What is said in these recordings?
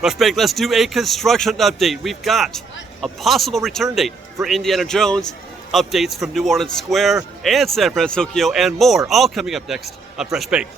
Rush Bank, let's do a construction update. We've got a possible return date for Indiana Jones, updates from New Orleans Square and San Fransokyo, and more, all coming up next on Fresh Baked.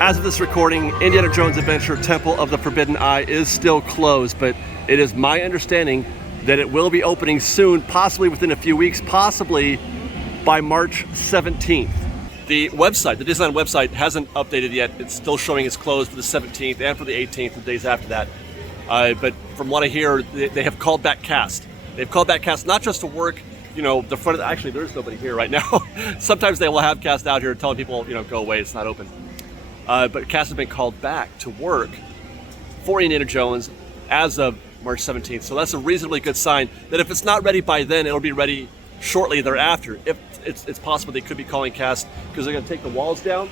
As of this recording, Indiana Jones Adventure Temple of the Forbidden Eye is still closed, but it is my understanding that it will be opening soon, possibly within a few weeks, possibly by March 17th. The website, the Disneyland website, hasn't updated yet. It's still showing it's closed for the 17th and for the 18th, the days after that. But from what I hear, they have called back cast. They've called back cast not just to work, you know, the front of actually, there's nobody here right now. Sometimes they will have cast out here telling people, you know, go away, it's not open. But cast has been called back to work for Indiana Jones as of March 17th. So that's a reasonably good sign that if it's not ready by then, it'll be ready shortly thereafter. If it's possible they could be calling cast because they're going to take the walls down.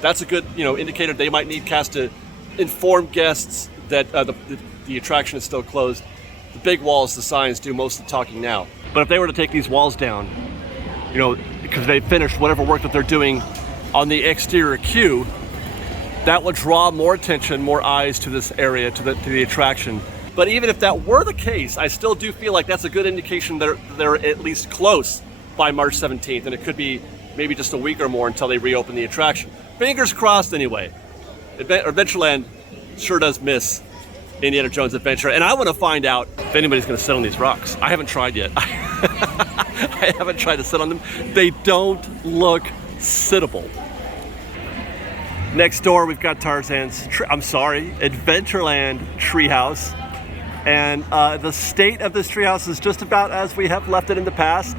That's a good, you know, indicator they might need cast to inform guests that the attraction is still closed. The big walls, the signs, do most of the talking now. But if they were to take these walls down, you know, because they finished whatever work that they're doing on the exterior queue, that would draw more attention, more eyes to this area, to the attraction. But even if that were the case, I still do feel like that's a good indication that they're at least close by March 17th, and it could be maybe just a week or more until they reopen the attraction. Fingers crossed anyway. Adventureland sure does miss Indiana Jones Adventure, and I want to find out if anybody's going to sit on these rocks. I haven't tried yet. I haven't tried to sit on them. They don't look sittable. Next door, we've got Adventureland Treehouse. And the state of this treehouse is just about as we have left it in the past.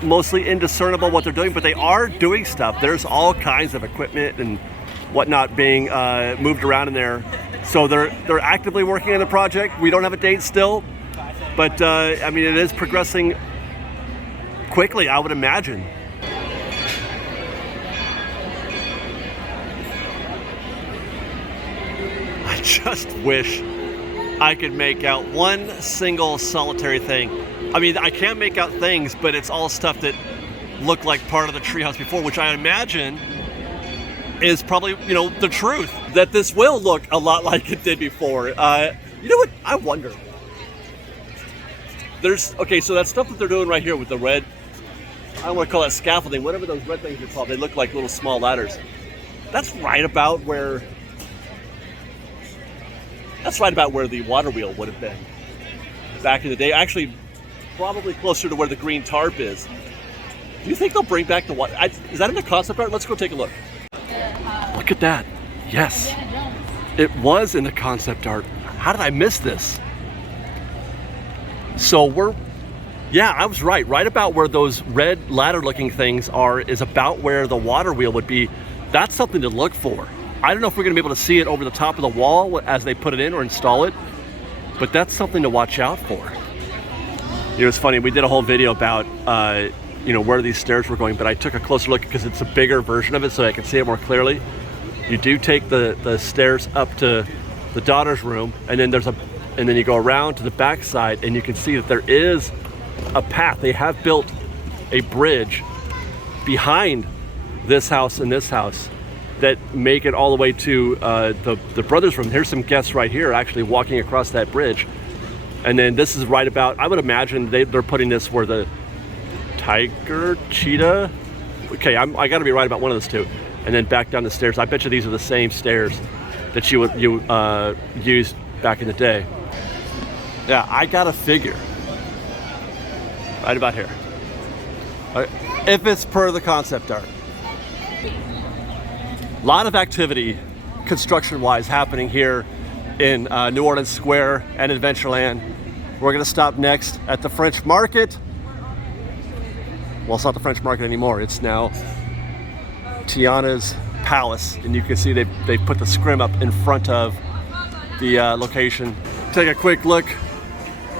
Mostly indiscernible what they're doing, but they are doing stuff. There's all kinds of equipment and whatnot being moved around in there. So they're actively working on the project. We don't have a date still, but I mean, it is progressing quickly, I would imagine. I just wish I could make out one single solitary thing. I mean, I can't make out things, but it's all stuff that looked like part of the treehouse before, which I imagine is probably, you know, the truth. That this will look a lot like it did before. You know what? I wonder. Okay, so that stuff that they're doing right here with the red, I don't want to call that scaffolding, whatever those red things are called, they look like little small ladders. That's right about where the water wheel would have been back in the day. Actually, probably closer to where the green tarp is. Do you think they'll bring back the water? Is that in the concept art? Let's go take a look. Look at that. Yes. It was in the concept art. How did I miss this? So I was right. Right about where those red ladder-looking things are is about where the water wheel would be. That's something to look for. I don't know if we're going to be able to see it over the top of the wall as they put it in or install it, but that's something to watch out for. You know, it's funny, we did a whole video about, you know, where these stairs were going, but I took a closer look because it's a bigger version of it so I can see it more clearly. You do take the stairs up to the daughter's room, and then you go around to the back side, and you can see that there is a path. They have built a bridge behind this house and this house that make it all the way to the brothers' room. Here's some guests right here actually walking across that bridge. And then this is right about, I would imagine they're putting this where the tiger, cheetah, okay, I gotta be right about one of those two. And then back down the stairs. I bet you these are the same stairs that you used back in the day. Yeah, I gotta figure. Right about here. If it's per the concept art. A lot of activity, construction-wise, happening here in New Orleans Square and Adventureland. We're going to stop next at the French Market. Well, it's not the French Market anymore. It's now Tianas Palace, and you can see they put the scrim up in front of the location. Take a quick look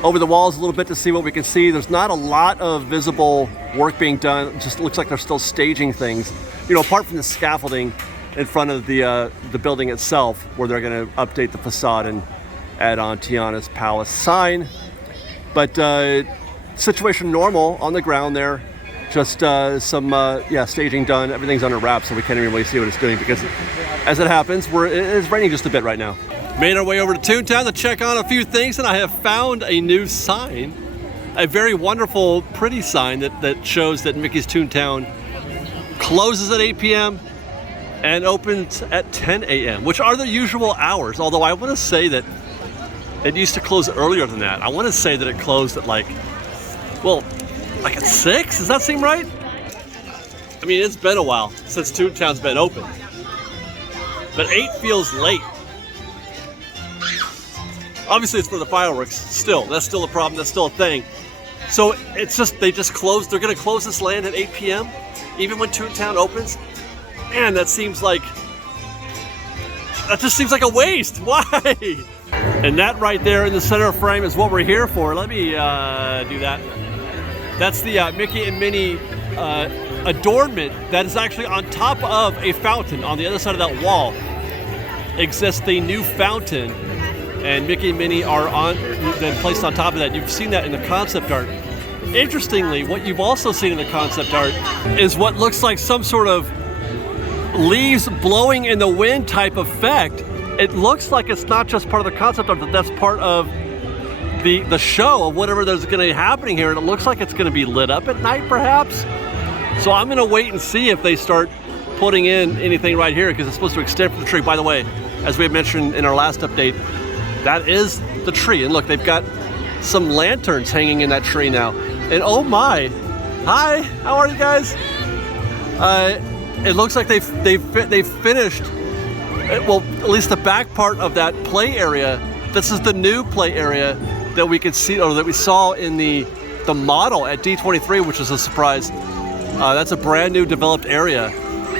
over the walls a little bit to see what we can see. There's not a lot of visible work being done. It just looks like they're still staging things. You know, apart from the scaffolding in front of the building itself, where they're going to update the facade and add on Tianas Palace sign. But situation normal on the ground there. Just some staging done. Everything's under wraps, so we can't even really see what it's doing because, as it happens, it is raining just a bit right now. Made our way over to Toon Town to check on a few things, and I have found a new sign, a very wonderful, pretty sign that shows that Mickey's Toon Town closes at 8 p.m. and opens at 10 a.m., which are the usual hours. Although I want to say that it used to close earlier than that. I want to say that it closed at like at 6? Does that seem right? I mean, it's been a while since Toon Town's been open. But 8 feels late. Obviously, it's for the fireworks. Still, that's still a problem. That's still a thing. So it's just, they just closed. They're going to close this land at 8 p.m. even when Toon Town opens. Man, that just seems like a waste. Why? And that right there in the center frame is what we're here for. Let me do that. That's the Mickey and Minnie adornment that is actually on top of a fountain. On the other side of that wall exists the new fountain, and Mickey and Minnie are then placed on top of that. You've seen that in the concept art. Interestingly, what you've also seen in the concept art is what looks like some sort of leaves blowing in the wind type effect. It looks like it's not just part of the concept art, but that's part of the show of whatever there's going to be happening here, and it looks like it's going to be lit up at night perhaps. So I'm going to wait and see if they start putting in anything right here, because it's supposed to extend from the tree. By the way, as we had mentioned in our last update, that is the tree, and look, they've got some lanterns hanging in that tree now. And oh my, hi, how are you guys? It looks like they've finished, well, at least the back part of that play area. This is the new play area that we could see, or that we saw in the model at D23, which is a surprise. That's a brand new developed area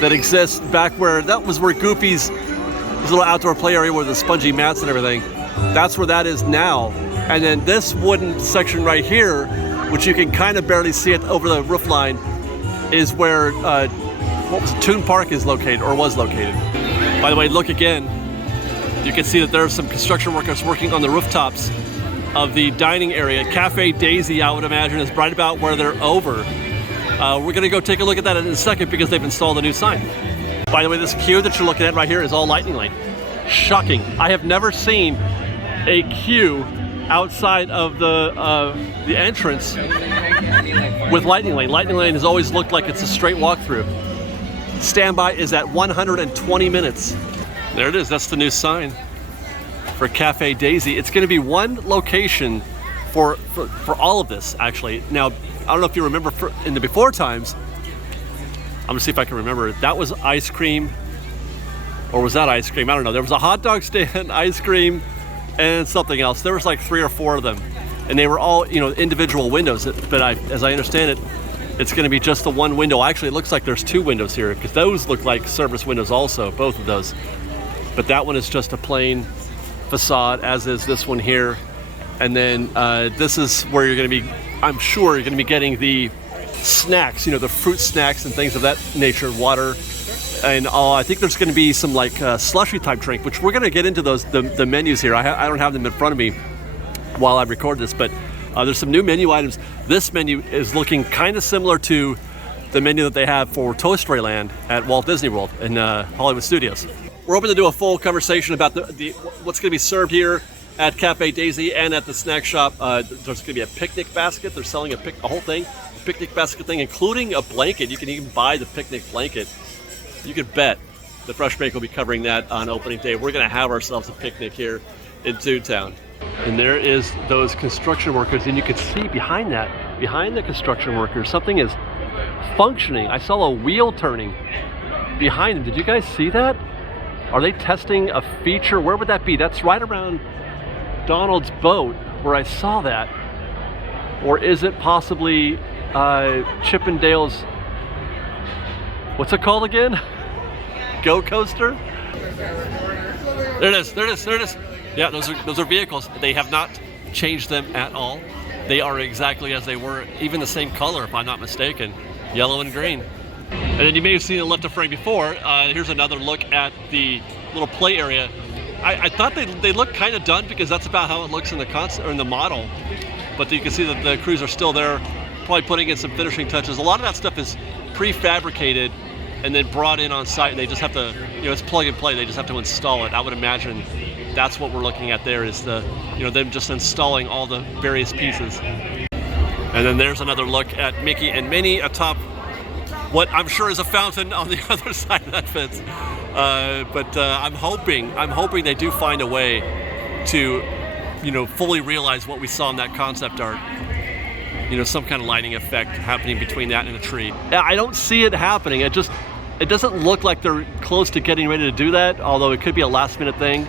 that exists back where Goofy's little outdoor play area with the spongy mats and everything. That's where that is now. And then this wooden section right here, which you can kind of barely see it over the roof line, is where Toon Park is located, or was located. By the way, look again. You can see that there are some construction workers working on the rooftops of the dining area. Cafe Daisy, I would imagine, is right about where they're over. We're gonna go take a look at that in a second because they've installed a new sign. By the way, this queue that you're looking at right here is all Lightning Lane. Shocking. I have never seen a queue outside of the entrance with Lightning Lane. Lightning Lane has always looked like it's a straight walkthrough. Standby is at 120 minutes. There it is, that's the new sign for Cafe Daisy. It's gonna be one location for all of this, actually. Now, I don't know if you remember in the before times, I'm gonna see if I can remember. That was ice cream, or was that ice cream? I don't know. There was a hot dog stand, ice cream, and something else. There was like 3 or 4 of them, and they were all, individual windows. But as I understand it, it's going to be just the one window. Actually, it looks like there's 2 windows here, because those look like service windows also, both of those. But that one is just a plain facade, as is this one here. And then this is where you're going to be, I'm sure you're going to be getting the snacks, the fruit snacks and things of that nature, water. And I think there's going to be some like slushy type drink, which we're going to get into those the menus here. I don't have them in front of me while I record this, but there's some new menu items. This menu is looking kind of similar to the menu that they have for Toy Story Land at Walt Disney World in Hollywood Studios. We're hoping to do a full conversation about what's going to be served here at Cafe Daisy and at the snack shop. There's going to be a picnic basket. They're selling a whole thing, picnic basket thing, including a blanket. You can even buy the picnic blanket. You could bet the Fresh Bake will be covering that on opening day. We're going to have ourselves a picnic here in Toon Town. And there is those construction workers, and you can see behind the construction workers, something is functioning. I saw a wheel turning behind them. Did you guys see that? Are they testing a feature? Where would that be? That's right around Donald's boat where I saw that. Or is it possibly Chip and Dale's, what's it called again? Go Coaster? There it is. Yeah, those are vehicles. They have not changed them at all. They are exactly as they were, even the same color if I'm not mistaken, yellow and green. And then you may have seen it left of frame before. Here's another look at the little play area. I thought they looked kind of done, because that's about how it looks in the concept or in the model. but you can see that the crews are still there, probably putting in some finishing touches. A lot of that stuff is prefabricated and then brought in on site, and they just have to, it's plug and play. They just have to install it. I would imagine that's what we're looking at there, is them just installing all the various pieces. And then there's another look at Mickey and Minnie atop what I'm sure is a fountain on the other side of that fence. But I'm hoping they do find a way to, fully realize what we saw in that concept art. Some kind of lighting effect happening between that and a tree. I don't see it happening. It doesn't look like they're close to getting ready to do that, although it could be a last minute thing.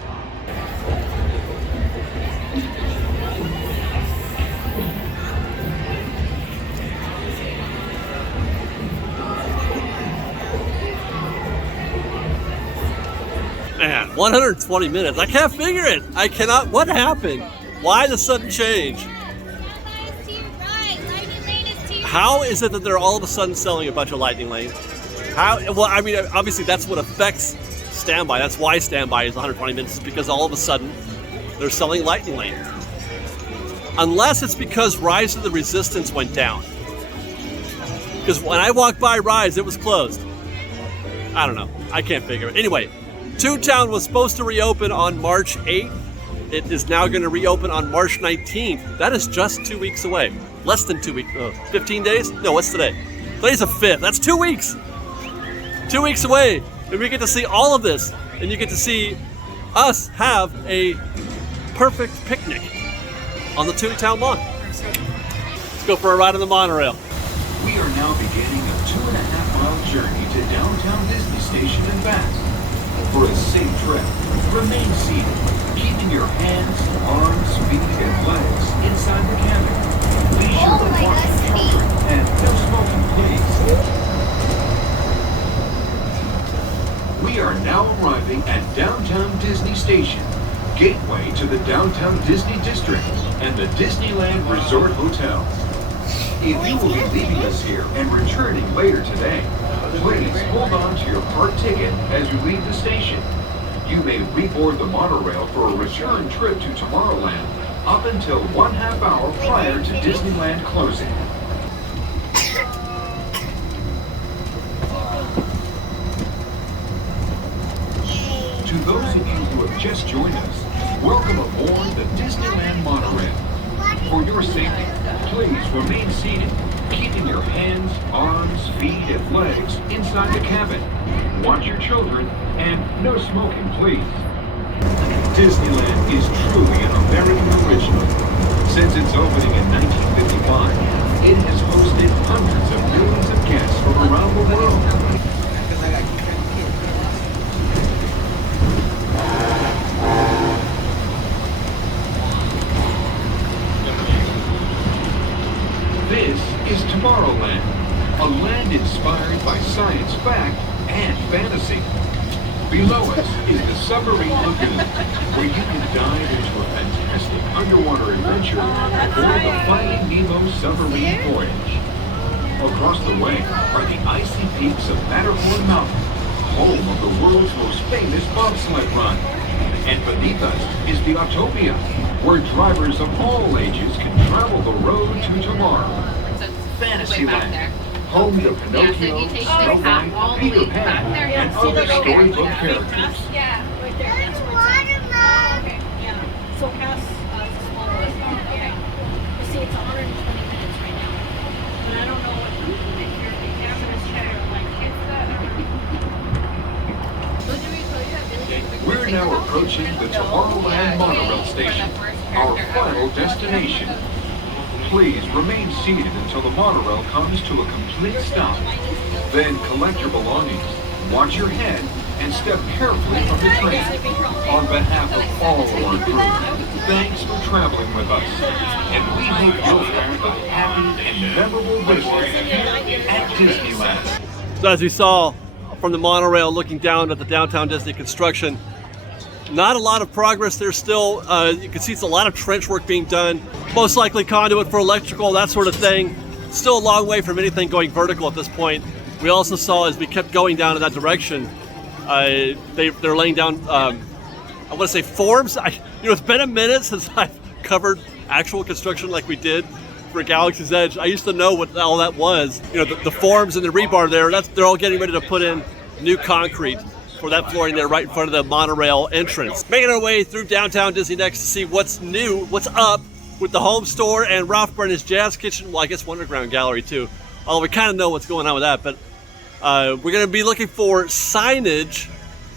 Man, 120 minutes. I can't figure it. I cannot. What happened? Why the sudden change? How is it that they're all of a sudden selling a bunch of Lightning Lane? How? Well, I mean, obviously that's what affects standby. That's why standby is 120 minutes, because all of a sudden they're selling Lightning Lane. Unless it's because Rise of the Resistance went down. Because when I walked by Rise, it was closed. I don't know. I can't figure it. Anyway, Toon Town was supposed to reopen on March 8th. It is now going to reopen on March 19th. That is just 2 weeks away. Less than 2 weeks. 15 days? No, what's today? Today's the 5th. That's 2 weeks. 2 weeks away. And we get to see all of this. And you get to see us have a perfect picnic on the Toon Town lawn. Let's go for a ride on the monorail. We are now beginning a 2.5-mile journey to downtown Disney Station and back. For a safe trip, remain seated, keeping your hands, arms, feet, and legs inside the cabin. Be sure to watch your children and no smoking, please. We are now arriving at downtown Disney Station, gateway to the downtown Disney District and the Disneyland Resort Hotel. If you will be leaving us here and returning later today, please hold on to your park ticket as you leave the station. You may reboard the monorail for a return trip to Tomorrowland up until 1/2 hour prior to Disneyland closing. To those of you who have just joined us, welcome aboard the Disneyland Monorail. For your safety, please remain seated, keeping your hands, arms, feet, and legs inside the cabin. Watch your children, and no smoking, please. Disneyland is truly an American original. Since its opening in 1955, it has hosted hundreds of millions of guests from around the world. This is Tomorrowland, a land inspired by science fact and fantasy. Below us is the Submarine Lagoon, where you can dive into a fantastic underwater adventure aboard the Finding Nemo submarine voyage. Across the way are the icy peaks of Matterhorn Mountain, home of the world's most famous bobsled run. And beneath us is the Autopia, where drivers of all ages can travel the road to tomorrow. Fantasyland, home to Pinocchio, Snow White, Peter Pan, and other storybook characters. Yeah, right there. That's watermelon. Okay, yeah. So past small one. Okay. You see, it's 120 minutes right now. But I don't know what the cameras check. Like, We're now approaching the Tomorrowland Monorail Station, our final destination. Please remain seated until the monorail comes to a complete stop. Then collect your belongings, watch your head, and step carefully from the train. On behalf of all of our crew, thanks for traveling with us. And we hope you'll have a happy and memorable visit here at Disneyland. So as we saw from the monorail looking down at the downtown Disney construction, not a lot of progress there still. You can see it's a lot of trench work being done, most likely conduit for electrical, that sort of thing. Still a long way from anything going vertical at this point. We also saw as we kept going down in that direction, they're laying down, I want to say forms. It's been a minute since I've covered actual construction like we did for Galaxy's Edge. I used to know what all that was. You know, the forms and the rebar there, they're all getting ready to put in new concrete for that flooring there right in front of the monorail entrance. Making our way through downtown Disney next to see what's new, what's up with the home store and Ralph Brennan's Jazz Kitchen. Well, I guess Wonderground Gallery too. Although we kind of know what's going on with that, but we're going to be looking for signage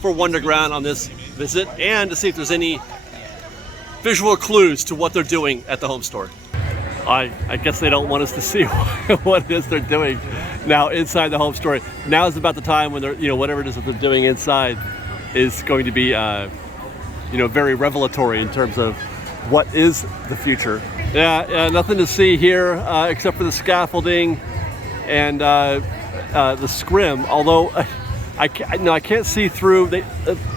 for Wonderground on this visit and to see if there's any visual clues to what they're doing at the home store. I guess they don't want us to see what it is they're doing now inside the home store. Now is about the time when they're, you know, whatever it is that they're doing inside is going to be, you know, very revelatory in terms of what is the future. Yeah, nothing to see here except for the scaffolding and the scrim. Although I can't see through.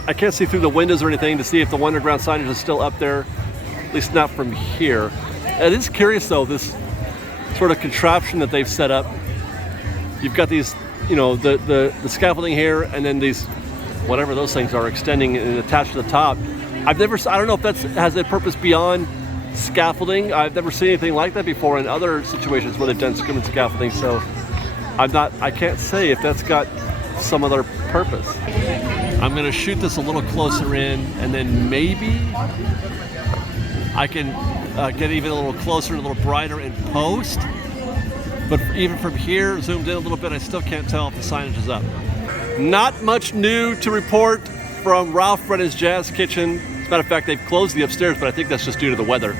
I can't see through the windows or anything to see if the Wonderground signage is still up there. At least not from here. It is curious though, this sort of contraption that they've set up. You've got these, you know, the scaffolding here, and then these, whatever those things are, extending and attached to the top. I don't know if that has a purpose beyond scaffolding. I've never seen anything like that before in other situations where they've done scrim and scaffolding. So I can't say if that's got some other purpose. I'm gonna shoot this a little closer in, and then maybe I can get even a little closer, a little brighter in post. But even from here, zoomed in a little bit, I still can't tell if the signage is up. Not much new to report from Ralph Brennan's Jazz Kitchen. As a matter of fact, they've closed the upstairs, but I think that's just due to the weather.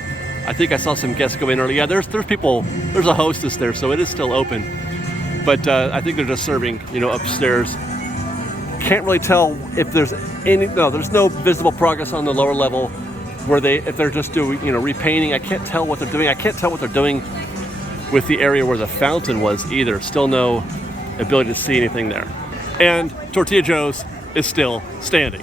I think I saw some guests go in early. Yeah, there's people, there's a hostess there, so it is still open. But I think they're just serving, you know, upstairs. Can't really tell if there's there's no visible progress on the lower level where if they're just doing, you know, repainting. I can't tell what they're doing. I can't tell what they're doing with the area where the fountain was either. Still no ability to see anything there. And Tortilla Joe's is still standing.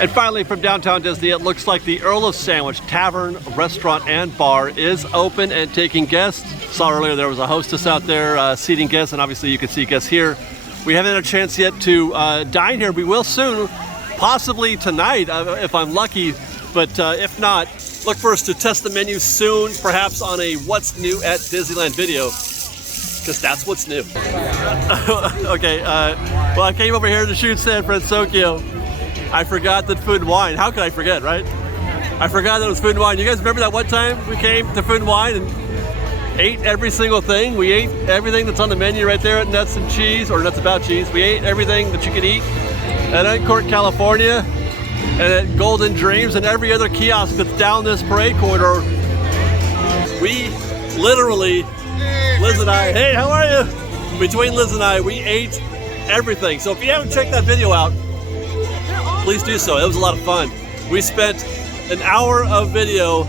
And finally, from downtown Disney, it looks like the Earl of Sandwich Tavern, Restaurant, and Bar is open and taking guests. Saw earlier there was a hostess out there seating guests, and obviously you can see guests here. We haven't had a chance yet to dine here. We will soon, possibly tonight if I'm lucky, but if not, look for us to test the menu soon, perhaps on a What's New at Disneyland video, because that's what's new. Okay, well, I came over here to shoot San Fransokyo. I forgot that Food and Wine. How could I forget, right? I forgot that it was Food and Wine. You guys remember that one time we came to Food and Wine and ate every single thing? We ate everything that's on the menu right there at Nuts and Cheese, or Nuts About Cheese. We ate everything that you could eat at Encore, California, and at Golden Dreams, and every other kiosk that's down this parade corridor. We literally, Liz and I, hey, how are you? Between Liz and I, we ate everything. So if you haven't checked that video out, please do so. It was a lot of fun. We spent an hour of video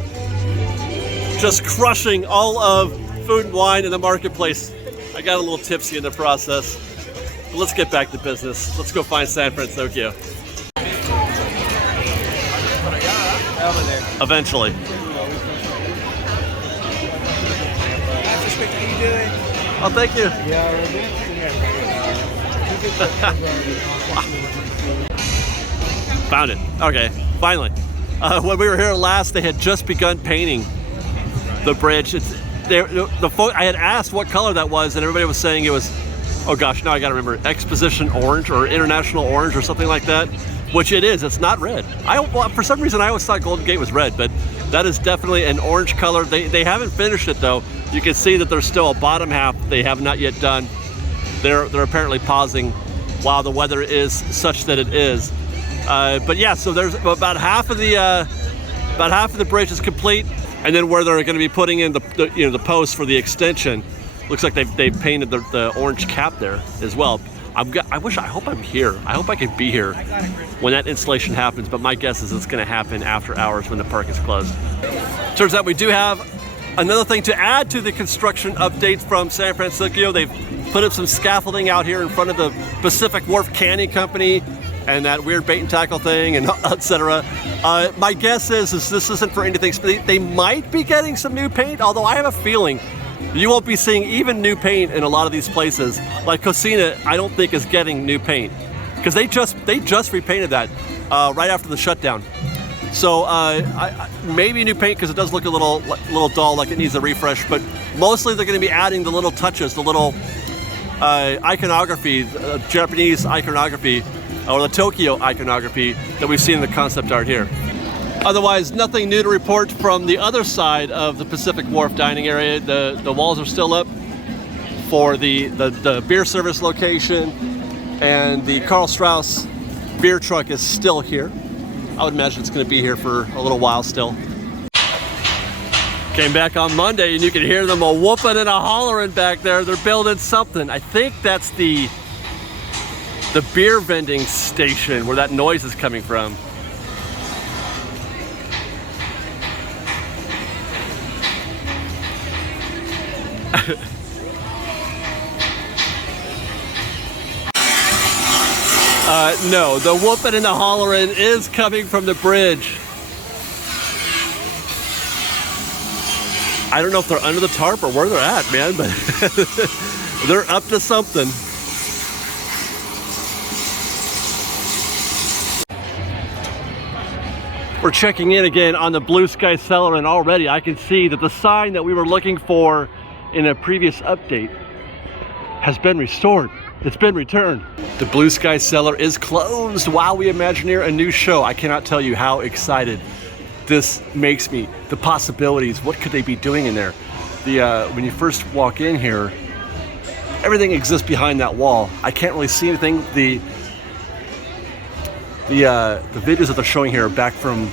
just crushing all of Food and Wine in the marketplace. I got a little tipsy in the process. But let's get back to business. Let's go find San Fransokyo. Eventually. Oh, thank you. Found it. Okay, finally. When we were here last, they had just begun painting the bridge. I had asked what color that was, and everybody was saying it was, oh gosh, now I gotta remember, Exposition Orange or International Orange or something like that, which it is. It's not red. For some reason, I always thought Golden Gate was red, but that is definitely an orange color. They haven't finished it though. You can see that there's still a bottom half they have not yet done. They're apparently pausing while the weather is such that it is. But yeah, so there's about half of the bridge is complete, and then where they're going to be putting in the posts for the extension, looks like they've painted the orange cap there as well. I hope I'm here. I hope I can be here when that installation happens, but my guess is it's going to happen after hours when the park is closed. Turns out we do have another thing to add to the construction update from San Fransokyo. They've put up some scaffolding out here in front of the Pacific Wharf Canning Company and that weird bait and tackle thing, and etc. My guess is this isn't for anything. They might be getting some new paint, although I have a feeling you won't be seeing even new paint in a lot of these places. Like Cocina, I don't think is getting new paint because they just repainted that right after the shutdown. So maybe new paint because it does look a little dull, like it needs a refresh. But mostly they're going to be adding the little touches, the little iconography, Japanese iconography, or the Tokyo iconography that we've seen in the concept art here. Otherwise, nothing new to report from the other side of the Pacific Wharf dining area. The walls are still up for the beer service location, and the Karl Strauss beer truck is still here. I would imagine it's going to be here for a little while still. Came back on Monday and you can hear them a whooping and a hollering back there. They're building something. I think that's the beer vending station where that noise is coming from. No, the whooping and the hollering is coming from the bridge. I don't know if they're under the tarp or where they're at, man, but they're up to something. We're checking in again on the Blue Sky Cellar, and already I can see that the sign that we were looking for in a previous update has been restored. It's been returned. The Blue Sky Cellar is closed while we Imagineer a new show. I cannot tell you how excited this makes me. The possibilities, what could they be doing in there? When you first walk in here, everything exists behind that wall. I can't really see anything. The videos that they're showing here are back from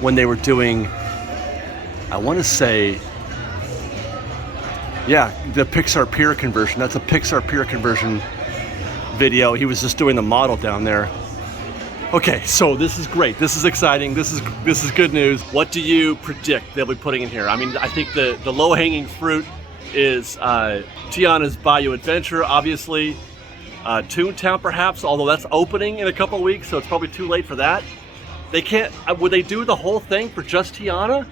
when they were doing, I want to say, yeah, the Pixar Pier conversion. That's a Pixar Pier conversion video. He was just doing the model down there. Okay, so this is great. This is exciting. This is good news. What do you predict they'll be putting in here? I mean, I think the low-hanging fruit is Tiana's Bayou Adventure, obviously. Toon Town, perhaps, although that's opening in a couple weeks, so it's probably too late for that. They can't. Would they do the whole thing for just Tiana?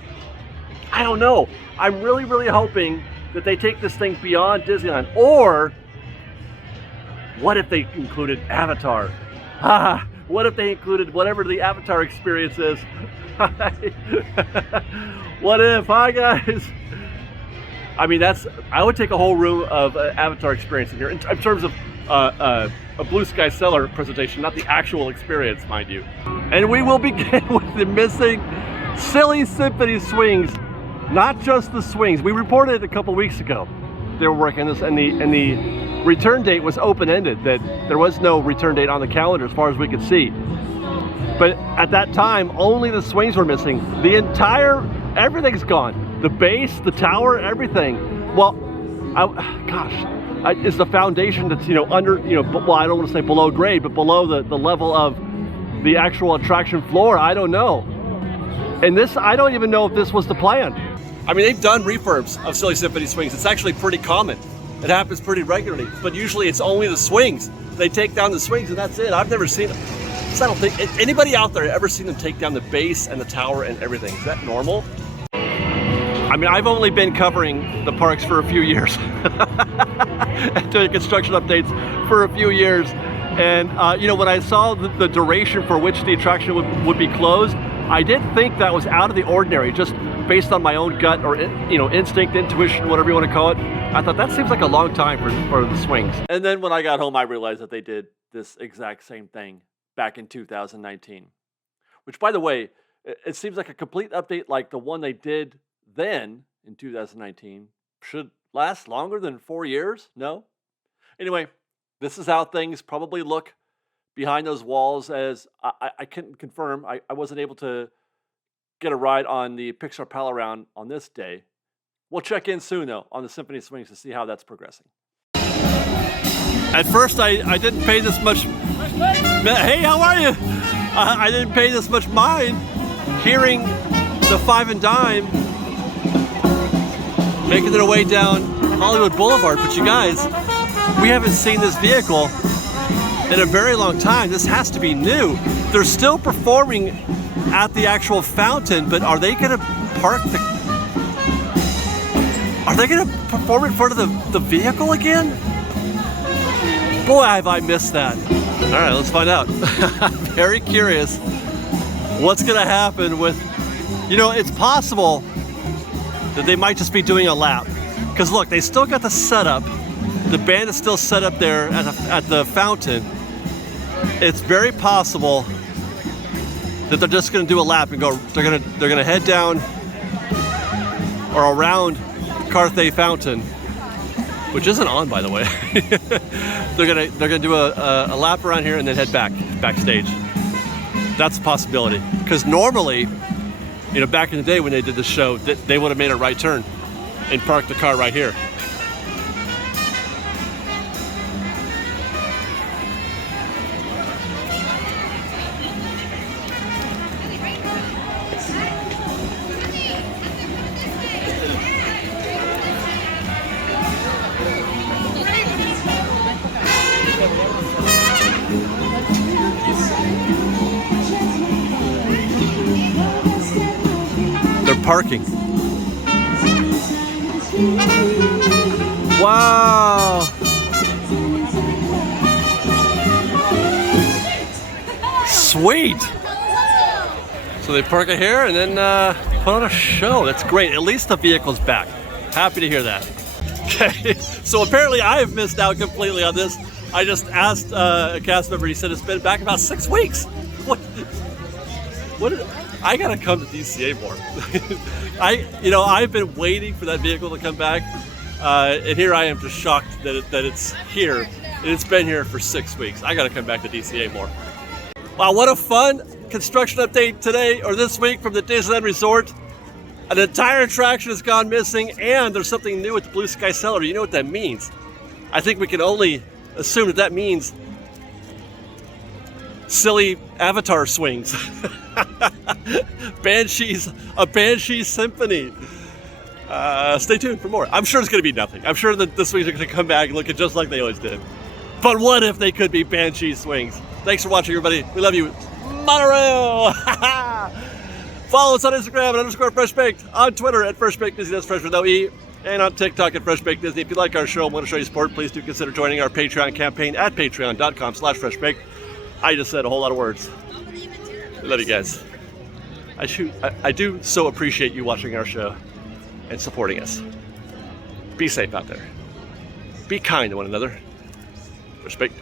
I don't know. I'm really, really hoping that they take this thing beyond Disneyland. Or what if they included Avatar? What if they included whatever the Avatar experience is? What if? Hi, guys. I mean, I would take a whole room of Avatar experience in here in terms of a Blue Sky Cellar presentation, not the actual experience, mind you. And we will begin with the missing silly Symphony Swings. Not just the swings. We reported a couple weeks ago they were working on this, and the return date was open-ended, that there was no return date on the calendar as far as we could see. But at that time, only the swings were missing. Everything's gone. The base, the tower, everything. Well, is the foundation that's, under, well, I don't want to say below grade, but below the level of the actual attraction floor. I don't know. And this, I don't even know if this was the plan. I mean, they've done refurbs of Silly Symphony Swings. It's actually pretty common. It happens pretty regularly, but usually it's only the swings. They take down the swings and that's it. I've never seen it. I don't think anybody out there ever seen them take down the base and the tower and everything. Is that normal? I mean, I've only been covering the parks for a few years. Doing construction updates for a few years. And, when I saw the duration for which the attraction would be closed, I did think that was out of the ordinary, just based on my own gut or, instinct, intuition, whatever you want to call it. I thought that seems like a long time for the swings. And then when I got home, I realized that they did this exact same thing back in 2019. Which, by the way, it seems like a complete update like the one they did then in 2019 should last longer than 4 years. No? Anyway, this is how things probably look behind those walls, as I couldn't confirm. I wasn't able to get a ride on the Pixar Pal Around on this day. We'll check in soon, though, on the Symphony Swings to see how that's progressing. At first, I didn't pay this much. Hey, how are you? I didn't pay this much mind hearing the Five and Dime making their way down Hollywood Boulevard. But you guys, we haven't seen this vehicle in a very long time. This has to be new. They're still performing at the actual fountain, but are they gonna perform in front of the vehicle again? Boy, have I missed that. All right, let's find out. I'm very curious what's gonna happen with, you know, it's possible that they might just be doing a lap. Because look, they still got the setup. The band is still set up there at the fountain. It's very possible that they're just gonna do a lap and go, they're gonna head down or around Carthay Fountain, which isn't on, by the way. they're gonna do a lap around here and then head backstage. That's a possibility. Because normally, you know, back in the day when they did the show, they would have made a right turn and parked the car right here. They're parking. Wow. Sweet. So they park it here and then put on a show. That's great. At least the vehicle's back. Happy to hear that. Okay. So apparently I have missed out completely on this. I just asked a cast member. He said it's been back about 6 weeks. What is, I gotta come to DCA more. I've been waiting for that vehicle to come back, and here I am just shocked that it's here. And it's been here for 6 weeks. I gotta come back to DCA more. Wow, what a fun construction update today or this week from the Disneyland Resort. An entire attraction has gone missing, and there's something new at the Blue Sky Cellar. You know what that means? I think we can only assume that means silly Avatar swings. A Banshee Symphony. Stay tuned for more. I'm sure it's going to be nothing. I'm sure that the swings are going to come back and look just like they always did. But what if they could be Banshee swings? Thanks for watching, everybody. We love you. Monorail! Follow us on Instagram at _FreshBaked, on Twitter at FreshBakedDisney, that's Fresh with no E, and on TikTok at FreshBakedDisney. If you like our show and want to show your support, please do consider joining our Patreon campaign at patreon.com/FreshBaked. I just said a whole lot of words. I love you guys. I do so appreciate you watching our show and supporting us. Be safe out there. Be kind to one another. Respect.